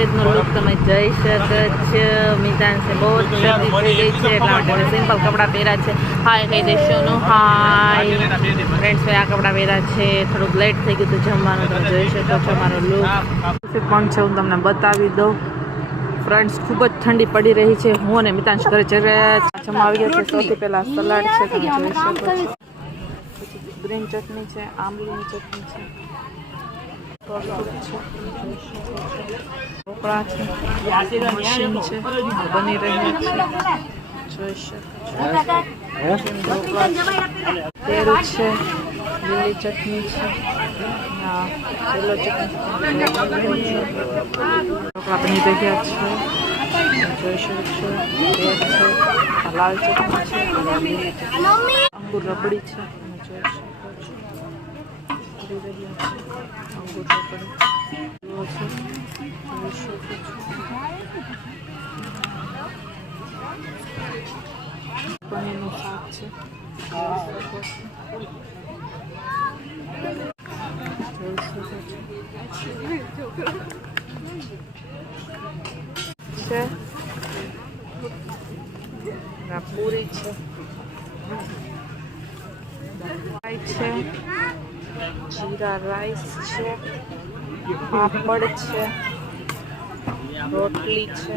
મેરેજનો look તમે જોઈ શકો છો. મિતાંશે બહુ જ શરદી થઈ ગઈ છે એટલા માટે સિમ્પલ કપડાં પહેર્યા છે. હાય કહી દઈશું હાય ફ્રેન્ડ્સ, આ કપડાં પહેર્યા છે. થોડુંક લેટ થઈ ગયું હતું જમવાનું, તમે જોઈ શકો છો મારો લુક પણ છે. હું તમને બતાવી દઉં ફ્રેન્ડ્સ, ખૂબ જ ઠંડી પડી રહી છે. હું અને મિતાંશ ઘરે જમવા આવી ગયા છે. સૌથી પહેલાં સલાડ છે, તમે જોઈ શકો છો. પછી ગ્રીન ચટણી છે, આંબલીની ચટણી છે, ઢોકળા છે, મશીન છે, બની રહ્યા છે, જોઈ શકો છો. તેરું છે, લીલી ચટણી છે, લીલો ચટણી, ઢોકળા બની રહ્યા છે, જોઈ શકો છો. લાલ ચટણી છે, લીલી ચટણી, અંગુર રબડી છે, જોઈ શકો છો. કરી રહ્યા છે અંગુર રબડી જોઈ શકો છો. પનીરનું શાક છે, જોઈ શકો છો. છે પૂરી છે, છે જીરા રાઈસ છે, પાપડ છે, રોટલી છે,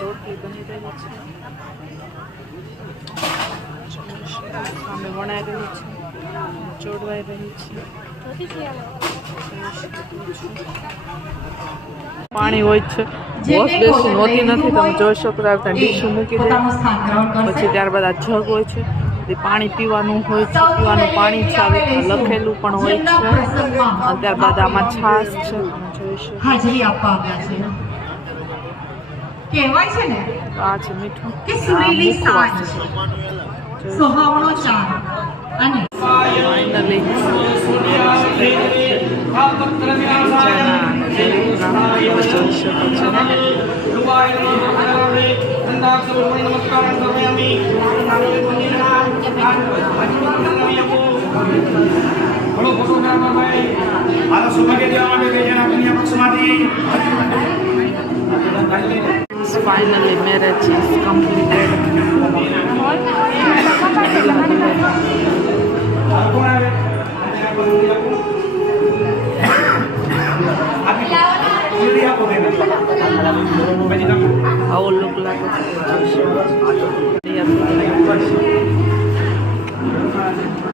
રોટલી બની રહી છે, સામે વણાઈ રહી છે, ચોડવાઈ રહી છે. પાણી હોય છે, વોશ બેસિન હોતી નથી, તમે જોઈ શકો. ડીશ મૂકી દે પછી ત્યારબાદ આ જગ હોય છે, પાણી પીવાનું હોય છે, પીવાનું પાણી છે, લખેલું પણ હોય છે. ત્યારબાદ આમાં છાશ છે, જોઈ શકો. હાજરી આપવા આવ્યા છે. કહેવાય છે ને આ છે મીઠું કે સુરીલી સાંજ, સુહાવણો ચાંદ અને finally finally marriage is completed. આવો લુક લાગે છે.